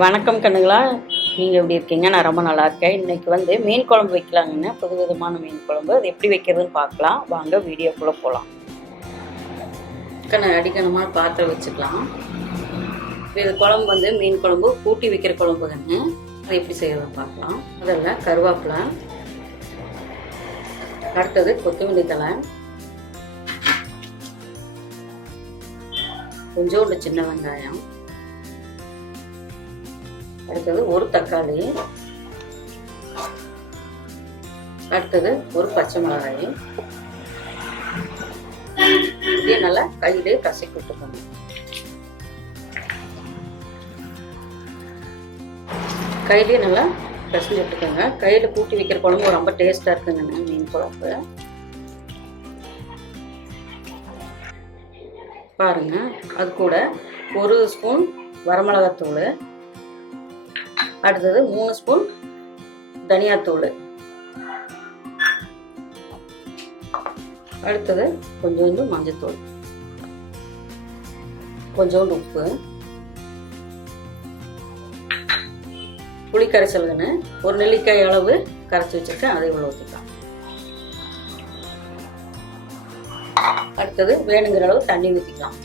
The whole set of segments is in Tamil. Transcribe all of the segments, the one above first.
வணக்கம் கண்ணுங்களா, நீங்கள் எப்படி இருக்கீங்க? நான் ரொம்ப நல்லா இருக்கேன். இன்றைக்கி வந்து மீன் குழம்பு வைக்கலாங்கன்னு, புது விதமான மீன் குழம்பு. அது எப்படி வைக்கிறதுன்னு பார்க்கலாம் வாங்க, வீடியோக்குள்ளே போகலாம். அடிக்கணுமா பாத்திரம் வச்சுக்கலாம். இது குழம்பு வந்து மீன் குழம்பு கூட்டி வைக்கிற குழம்புங்கன்னு. அது எப்படி செய்யறதுன்னு பார்க்கலாம். அதில் கருவேப்பிலை, அடுத்தது கொத்தமல்லி தழை, கொஞ்சோண்டு சின்ன வெங்காயம், அடுத்தது ஒரு தக்காளி, அடுத்தது ஒரு பச்சை மிளகாய். இதே நல்லா கையிலே கசக்கி விட்டுக்கணும். கையிலே நல்லா கசஞ்சு விட்டுக்கோங்க. கையில் கூட்டி வைக்கிற குழம்பு ரொம்ப டேஸ்டாக இருக்குங்க மீன் குழம்பு. பாருங்க, அது கூட ஒரு ஸ்பூன் வரமிளகாத்தூள், அடுத்தது 3 ஸ்பூன் தனியாத்தூள், அடுத்தது கொஞ்சோண்டு மஞ்சத்தூள், கொஞ்சோண்டு உப்பு, புளி கரைசல்கன்னு ஒரு நெல்லிக்காய் அளவு கரைச்சி வச்சிருக்கேன், அதை இவ்வளோ ஊற்றிக்கலாம். அடுத்தது வேணுங்கிற அளவு தண்ணி ஊற்றிக்கலாம்.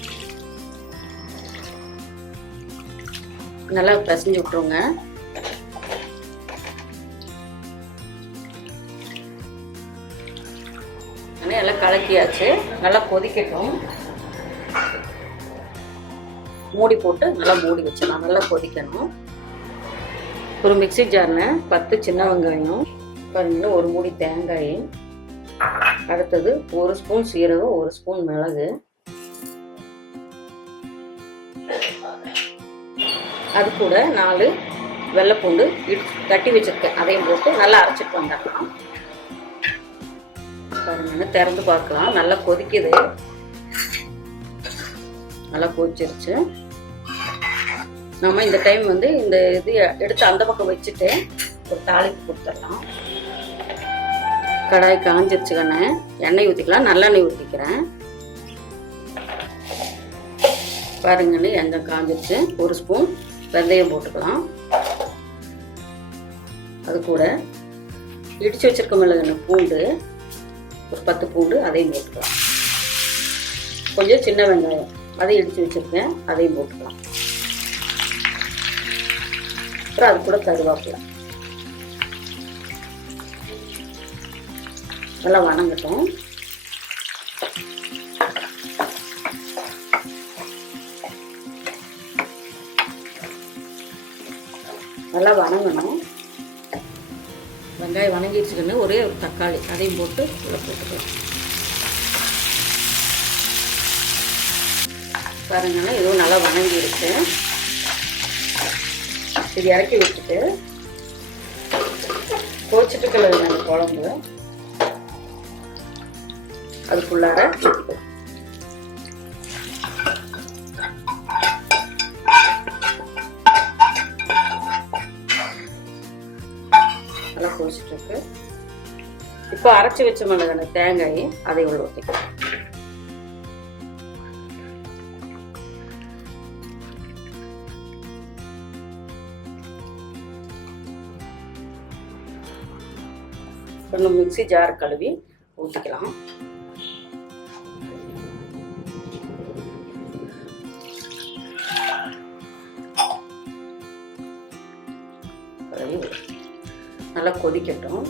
நல்லா பிசைஞ்சு விட்டுருங்க. எல்லாம் கலக்கியாச்சு. நல்லா கொதிக்கட்டும். மூடி போட்டு நல்லா மூடி வச்சிடலாம். நல்லா கொதிக்கணும். ஒரு மிக்சி ஜாரில் 10 சின்ன வெங்காயம், பாருங்க, ஒரு மூடி தேங்காய், அடுத்தது 1 ஸ்பூன் சீரகம், 1 ஸ்பூன் மிளகு, அது கூட 4 வெள்ளைப்பூண்டு தட்டி வச்சிருக்கேன், அதையும் போட்டு நல்லா அரைச்சிட்டு வந்துடலாம். பாருங்க, திறந்து பார்க்கலாம். நல்லா கொதிக்குது. நல்லா கொதிச்சிருச்சு. நம்ம இந்த டைம் வந்து இந்த இது எடுத்து அந்த பக்கம் வச்சுட்டு ஒரு தாளிப்பு கொடுத்துடலாம். கடாய் காஞ்சிருச்சு கண்ணு. எண்ணெய் ஊற்றிக்கலாம். நல்லெண்ணெய் ஊற்றிக்கிறேன். பாருங்கன்னு எண்ணெய் காஞ்சிருச்சு. 1 ஸ்பூன் வெந்தயம் போட்டுக்கலாம். அது கூட இடிச்சு வச்சிருக்க மிளகு பூண்டு, ஒரு 10 பூண்டு, அதையும் போட்டுக்கலாம். கொஞ்சம் சின்ன வெங்காயம், அதையும் இடித்து வச்சுருக்கேன், அதையும் போட்டுக்கலாம். அப்புறம் அது கூட கருவேப்பிலை. நல்லா வணங்கட்டும். நல்லா வணங்கணும். வெங்காயம் வணங்கிடுச்சுன்னு ஒரே ஒரு தக்காளி, அதையும் போட்டு உள்ள போட்டுக்கலாம். பாருங்கன்னா இதுவும் நல்லா வணங்கிடுச்சு. இது இறக்கி விட்டுட்டு கோச்சிட்டு கிளறு அந்த குழம்பு அதுக்குள்ளார நல்லா கொதிச்சுட்டு இருக்கு. இப்போ அரைச்சி வச்ச மிளகாய் தேங்காய், அதை உள்ள ஊற்றிக்கலாம். கொஞ்சம் மிக்சி ஜார் கழுவி ஊற்றிக்கலாம். நல்லா கொதிக்கட்டும்.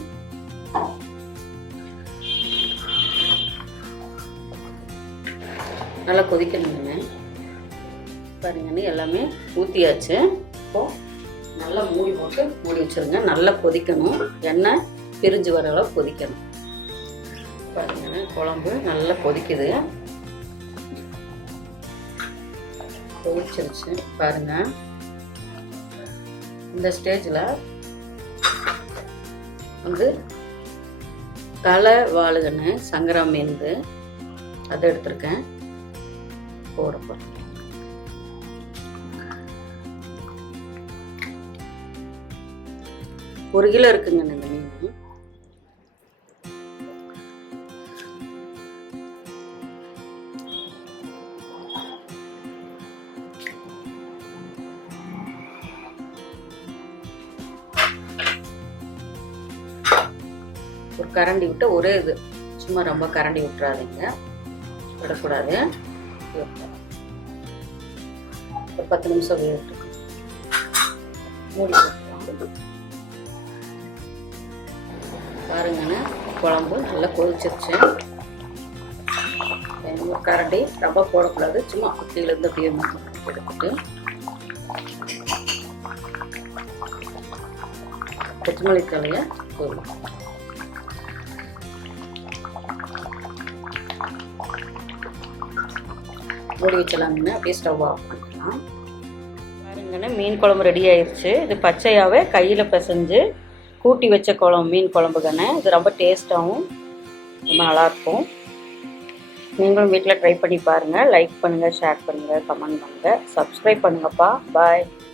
நல்லா கொதிக்கணுங்க. பாருங்கன்னு எல்லாமே ஊற்றியாச்சு. இப்போ நல்லா மூடி போட்டு மூடி வச்சிருங்க. நல்லா கொதிக்கணும். எண்ணெய் பிரிஞ்சு வர அளவு கொதிக்கணும். பாருங்க, குழம்பு நல்லா கொதிக்குது. கொதிச்சிருச்சு பாருங்க. இந்த ஸ்டேஜில் வந்து தலை வாழுகன்னு சங்கரா மீந்து அதை எடுத்திருக்கேன், போட போகிறேன். 1 கிலோ இருக்குங்க இந்த மீன். ஒரு கரண்டி விட்டு ஒரே இது, சும்மா ரொம்ப கரண்டி விட்டுறாதீங்க, விடக்கூடாது. ஒரு 10 நிமிஷம் வேகட்டும். மூடி பாருங்கன்னு குழம்பு நல்லா கொதிச்சிருச்சு. ஒரு கரண்டி ரொம்ப போடக்கூடாது, சும்மா குட்டியிலேருந்து அப்படியே எடுத்துட்டு கொத்தமல்லி தலையை போடணும். மூடி வச்சலாங்கன்னு அப்படியே ஸ்டவ் ஆஃப் பண்ணிக்கலாம். பாருங்கன்னு மீன் குழம்பு ரெடி ஆயிடுச்சு. இது பச்சையாகவே கையில் பிசைஞ்சு கூட்டி வச்ச குழம்பு, மீன் குழம்புதானே. இது ரொம்ப டேஸ்ட்டாகவும் ரொம்ப நல்லாயிருக்கும். நீங்களும் வீட்டில் ட்ரை பண்ணி பாருங்கள். லைக் பண்ணுங்கள், ஷேர் பண்ணுங்கள், கமெண்ட் பண்ணுங்கள், சப்ஸ்கிரைப் பண்ணுங்கப்பா. பாய்.